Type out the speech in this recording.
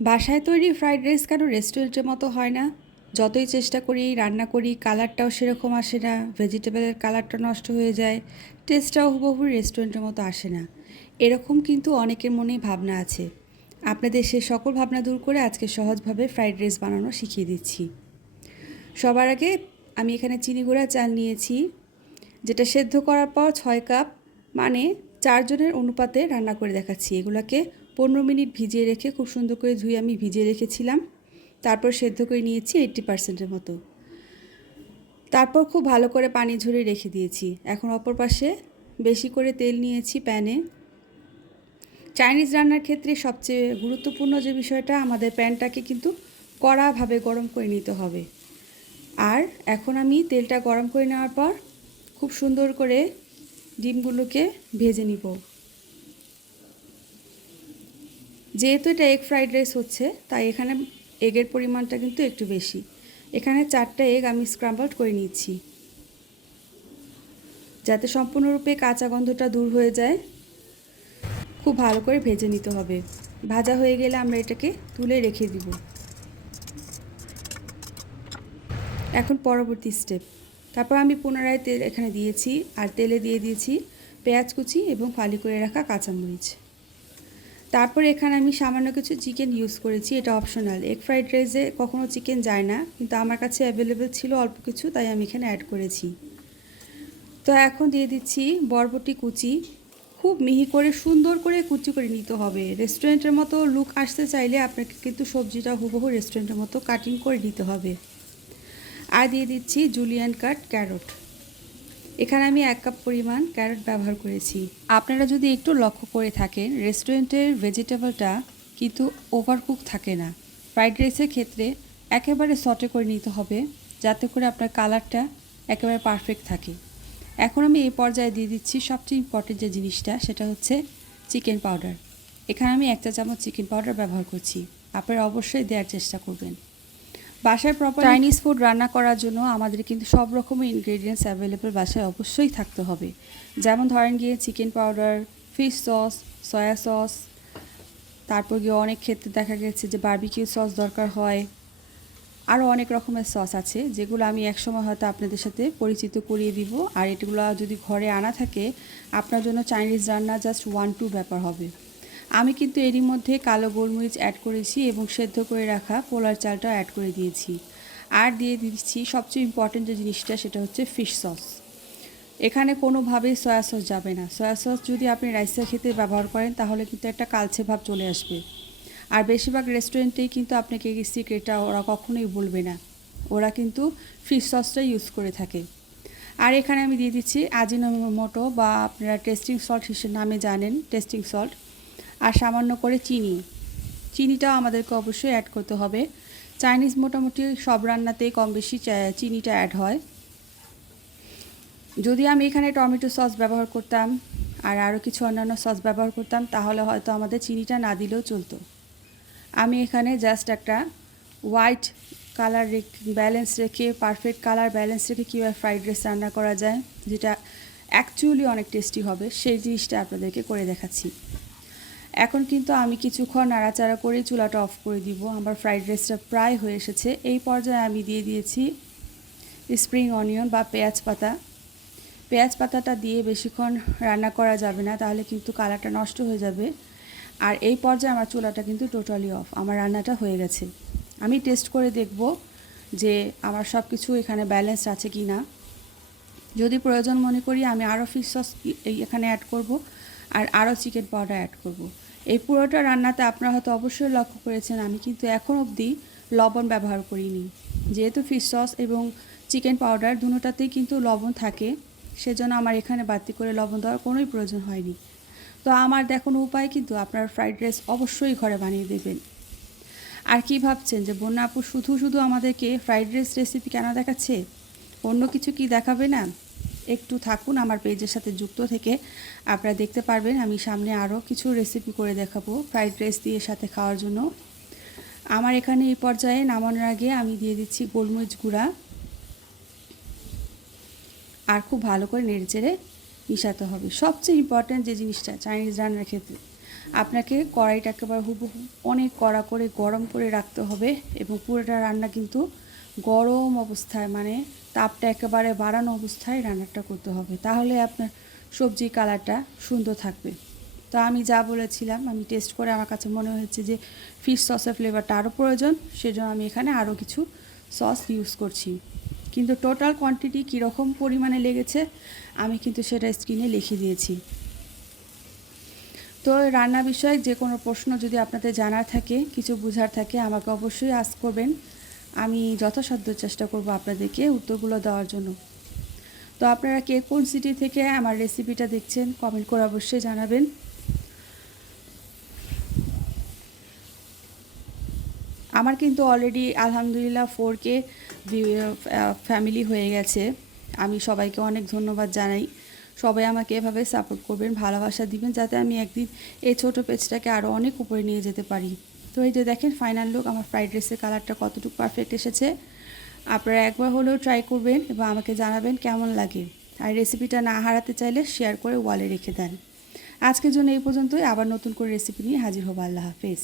বাসায় তৈরি fried rice কেন রেস্টুরেন্টের মতো হয় না? যতই চেষ্টা করি, রান্না করি, কালারটাও সেরকম আসে না, ভেজিটেবলের কালারটা নষ্ট হয়ে যায়, টেস্টটাও হুবহু রেস্টুরেন্টের মতো আসে না। এরকম কিন্তু অনেকের মনেই ভাবনা আছে। আপনাদের সে সকল ভাবনা দূর করে আজকে সহজভাবে ফ্রাইড রাইস বানানো শিখিয়ে দিচ্ছি। সবার আগে আমি এখানে চিনি গুঁড়া, চাল নিয়েছি, যেটা সেদ্ধ করার পর ছয় কাপ মানে চারজনের অনুপাতে রান্না করে দেখাচ্ছি। এগুলোকে পনেরো মিনিট ভিজিয়ে রেখে খুব সুন্দর করে ধুয়ে আমি ভিজিয়ে রেখেছিলাম। তারপর সেদ্ধ করে নিয়েছি এইট্টি পার্সেন্টের মতো। তারপর খুব ভালো করে পানি ঝরিয়ে রেখে দিয়েছি। এখন অপর পাশে বেশি করে তেল নিয়েছি প্যানে। চাইনিজ রান্নার ক্ষেত্রে সবচেয়ে গুরুত্বপূর্ণ যে বিষয়টা, আমাদের প্যানটাকে কিন্তু কড়াভাবে গরম করে নিতে হবে। আর এখন আমি তেলটা গরম করে নেওয়ার পর খুব সুন্দর করে ডিমগুলোকে ভেজে নিব। যেহেতু এটা এগ ফ্রাইড রাইস হচ্ছে, তাই এখানে এগের পরিমাণটা কিন্তু একটু বেশি। এখানে চারটা এগ আমি স্ক্রাম্বলড করে নিচ্ছি। যাতে সম্পূর্ণরূপে কাঁচা গন্ধটা দূর হয়ে যায়। খুব ভালো করে ভেজে নিতে হবে। ভাজা হয়ে গেলে আমরা এটাকে তুলে রেখে দিব। এখন পরবর্তী স্টেপ তারপর আমি পুনরায় তেল এখানে দিয়েছি, আর তেলে দিয়ে দিয়েছি পেঁয়াজ কুচি এবং ফালি করে রাখা কাঁচামরিচ। তারপর এখানে আমি সামান্য কিছু চিকেন ইউজ করেছি, এটা অপশনাল এগ ফ্রাইড রাইসে কখনো চিকেন যায় না, কিন্তু আমার কাছে অ্যাভেলেবেল ছিল অল্প কিছু, তাই আমি এখানে অ্যাড করেছি। তো এখন দিয়ে দিচ্ছি বরবটি কুচি। খুব মিহি করে, সুন্দর করে কুচি করে নিতে হবে। রেস্টুরেন্টের মতো লুক আসতে চাইলে আপনাকে কিন্তু সবজিটা হুবহু রেস্টুরেন্টের মতো কাটিং করে নিতে হবে। আর দিয়ে দিচ্ছি জুলিয়ান কাট ক্যারট এখানে আমি এক কাপ পরিমাণ ক্যারট ব্যবহার করেছি। আপনারা যদি একটু লক্ষ্য করে থাকেন, রেস্টুরেন্টের ভেজিটেবলটা কিন্তু ওভারকুক থাকে না। ফ্রাইড রাইসের ক্ষেত্রে একেবারে সটে করে নিতে হবে, যাতে করে আপনার কালারটা একেবারে পারফেক্ট থাকে। এখন আমি এই পর্যায়ে দিয়ে দিচ্ছি সবচেয়ে ইম্পর্টেন্ট যে জিনিসটা, সেটা হচ্ছে চিকেন পাউডার এখানে আমি একটা চামচ চিকেন পাউডার ব্যবহার করছি। আপনারা অবশ্যই দেওয়ার চেষ্টা করবেন। বাসায় প্রপার চাইনিজ ফুড রান্না করার জন্য আমাদের কিন্তু সব রকমের ইনগ্রেডিয়েন্টস অ্যাভেলেবেল বাসায় অবশ্যই থাকতে হবে। যেমন ধরেন গিয়ে chicken powder fish sauce soya sauce তারপর গিয়ে অনেক ক্ষেত্রে দেখা গেছে যে বার্বিকিউ সস দরকার হয়। আরও অনেক রকমের সস আছে, যেগুলো আমি একসময় হয়তো আপনাদের সাথে পরিচিত করিয়ে দিব। আর এগুলো যদি ঘরে আনা থাকে, আপনার জন্য চাইনিজ রান্না জাস্ট ওয়ান টু ব্যাপার হবে। আমি কিন্তু এরই মধ্যে কালো গোলমরিচ অ্যাড করেছি এবং সেদ্ধ করে রাখা পোলার চালটাও অ্যাড করে দিয়েছি। আর দিয়ে দিচ্ছি সবচেয়ে ইম্পর্টেন্ট যে জিনিসটা সেটা হচ্ছে ফিশ সস এখানে কোনোভাবেই সয়া সস যাবে না। সয়া সস যদি আপনি রাইসের খেতে ব্যবহার করেন, তাহলে কিন্তু একটা কালছে ভাব চলে আসবে। আর বেশিরভাগ রেস্টুরেন্টেই কিন্তু আপনাকে সিক্রেটটা ওরা কখনোই বলবে না। ওরা কিন্তু ফিশ সসটা ইউজ করে থাকে। আর এখানে আমি দিয়ে দিচ্ছি আজিনোমোটো বা আপনারা টেস্টিং সল্ট হিসেবে নামে জানেন টেস্টিং সল্ট আর সামান্য করে চিনি। চিনিটাও আমাদেরকে অবশ্যই অ্যাড করতে হবে। চাইনিজ মোটামুটি সব রান্নাতেই কম বেশি চিনিটা অ্যাড হয়। যদি আমি এখানে টমেটো সস ব্যবহার করতাম আর আরও কিছু অন্যান্য সস ব্যবহার করতাম, তাহলে হয়তো আমাদের চিনিটা না দিলেও চলতো। আমি এখানে জাস্ট একটা হোয়াইট কালার ব্যালেন্স রেখে পারফেক্ট কালার ব্যালেন্স রেখে কীভাবে ফ্রাইড রাইস রান্না করা যায়, যেটা অ্যাকচুয়ালি অনেক টেস্টি হবে, সেই জিনিসটা আপনাদেরকে করে দেখাচ্ছি। এখন কিন্তু আমি কিছুক্ষণ নাড়াচাড়া করে চুলাটা অফ করে দিব। আমার ফ্রাইড রাইসটা প্রায় হয়ে এসেছে। এই পর্যায়ে আমি দিয়ে দিয়েছি স্প্রিং অনিয়ন বা পেঁয়াজ পাতা। পেঁয়াজ পাতাটা দিয়ে বেশিক্ষণ রান্না করা যাবে না, তাহলে কিন্তু কালারটা নষ্ট হয়ে যাবে। আর এই পর্যায়ে আমার চুলাটা কিন্তু টোটালি অফ। আমার রান্নাটা হয়ে গেছে। আমি টেস্ট করে দেখব যে আমার সব কিছু এখানে ব্যালেন্স আছে কি না। যদি প্রয়োজন মনে করি আমি আরও ফিশ সস এখানে অ্যাড করব আর আরও চিকেন পাউডার অ্যাড করব। এই পুরোটা রান্নাতে আপনারা হয়তো অবশ্যই লক্ষ্য করেছেন, আমি কিন্তু এখন অবধি লবণ ব্যবহার করিনি। যেহেতু ফিশ সস এবং চিকেন পাউডার দুটোতেই কিন্তু লবণ থাকে, সেজন্য আমার এখানে বাড়তি করে লবণ দেওয়ার কোনোই প্রয়োজন হয়নি। তো আমার দেখুন উপায় কিন্তু আপনার ফ্রাইড রাইস অবশ্যই ঘরে বানিয়ে দেবেন। আর কি ভাবছেন যে বন্যা আপু শুধু শুধু আমাদেরকে ফ্রাইড রাইস রেসিপি কেন দেখাচ্ছে? অন্য কিছু কি দেখাবে না? একটু থাকুন, আমার পেজের সাথে যুক্ত থেকে আপনারা দেখতে পারবেন। আমি সামনে আরও কিছু রেসিপি করে দেখাবো ফ্রাইড রাইস দিয়ে সাথে খাওয়ার জন্য। আমার এখানে এই পর্যায়ে নামানোর আগে আমি দিয়ে দিচ্ছি গোলমরিচ গুঁড়া। আর খুব ভালো করে নেড়ে চেড়ে মিশাতে হবে। সবচেয়ে ইম্পর্ট্যান্ট যে জিনিসটা চাইনিজ রান্নার ক্ষেত্রে। আপনাকে কড়াইটা একেবারে হুবহু অনেক কড়া করে গরম করে রাখতে হবে এবং পুরোটা রান্না কিন্তু গরম অবস্থায় মানে তাপটা একেবারে বাড়ানো অবস্থায় রান্নাটা করতে হবে। তাহলে আপনার সবজির কালারটা সুন্দর থাকবে। তো আমি যা বলেছিলাম, আমি টেস্ট করে আমার কাছে মনে হয়েছে যে ফিশ সসের ফ্লেভারটা আরও প্রয়োজন, সেজন্য আমি এখানে আরও কিছু সস ইউজ করছি। কিন্তু টোটাল কোয়ান্টিটি কীরকম পরিমাণে লেগেছে, আমি কিন্তু সেটা স্ক্রিনে লিখে দিয়েছি। তো রান্না বিষয়ক যে কোনো প্রশ্ন যদি আপনাদের জানার থাকে, কিছু বোঝার থাকে, আমাকে অবশ্যই আস করবেন। আমি যথাসাধ্য চেষ্টা করব আপনাদেরকে উত্তরগুলো দেওয়ার জন্য। তো আপনারা কে কোন সিটি থেকে আমার রেসিপিটা দেখছেন কমেন্ট করে অবশ্যই জানাবেন। আমার কিন্তু অলরেডি আলহামদুলিল্লাহ ফোর কে ফ্যামিলি হয়ে গেছে। আমি সবাইকে অনেক ধন্যবাদ জানাই। সবাই আমাকে এভাবে সাপোর্ট করবেন, ভালোবাসা দিবেন, যাতে আমি একদিন এই ছোটো পেজটাকে আরও অনেক উপরে নিয়ে যেতে পারি। তো এই যে দেখেন ফাইনাল লুক আমার ফ্রাইড রাইসের কালারটা কতটুকু পারফেক্ট এসেছে। আপনারা একবার হলেও ট্রাই করবেন এবং আমাকে জানাবেন কেমন লাগে। আর রেসিপিটা না হারাতে চাইলে শেয়ার করে ওয়ালে রেখে দেন। আজকের জন্য এই পর্যন্তই। আবার নতুন করে রেসিপি নিয়ে হাজির হব। আল্লাহ হাফেজ।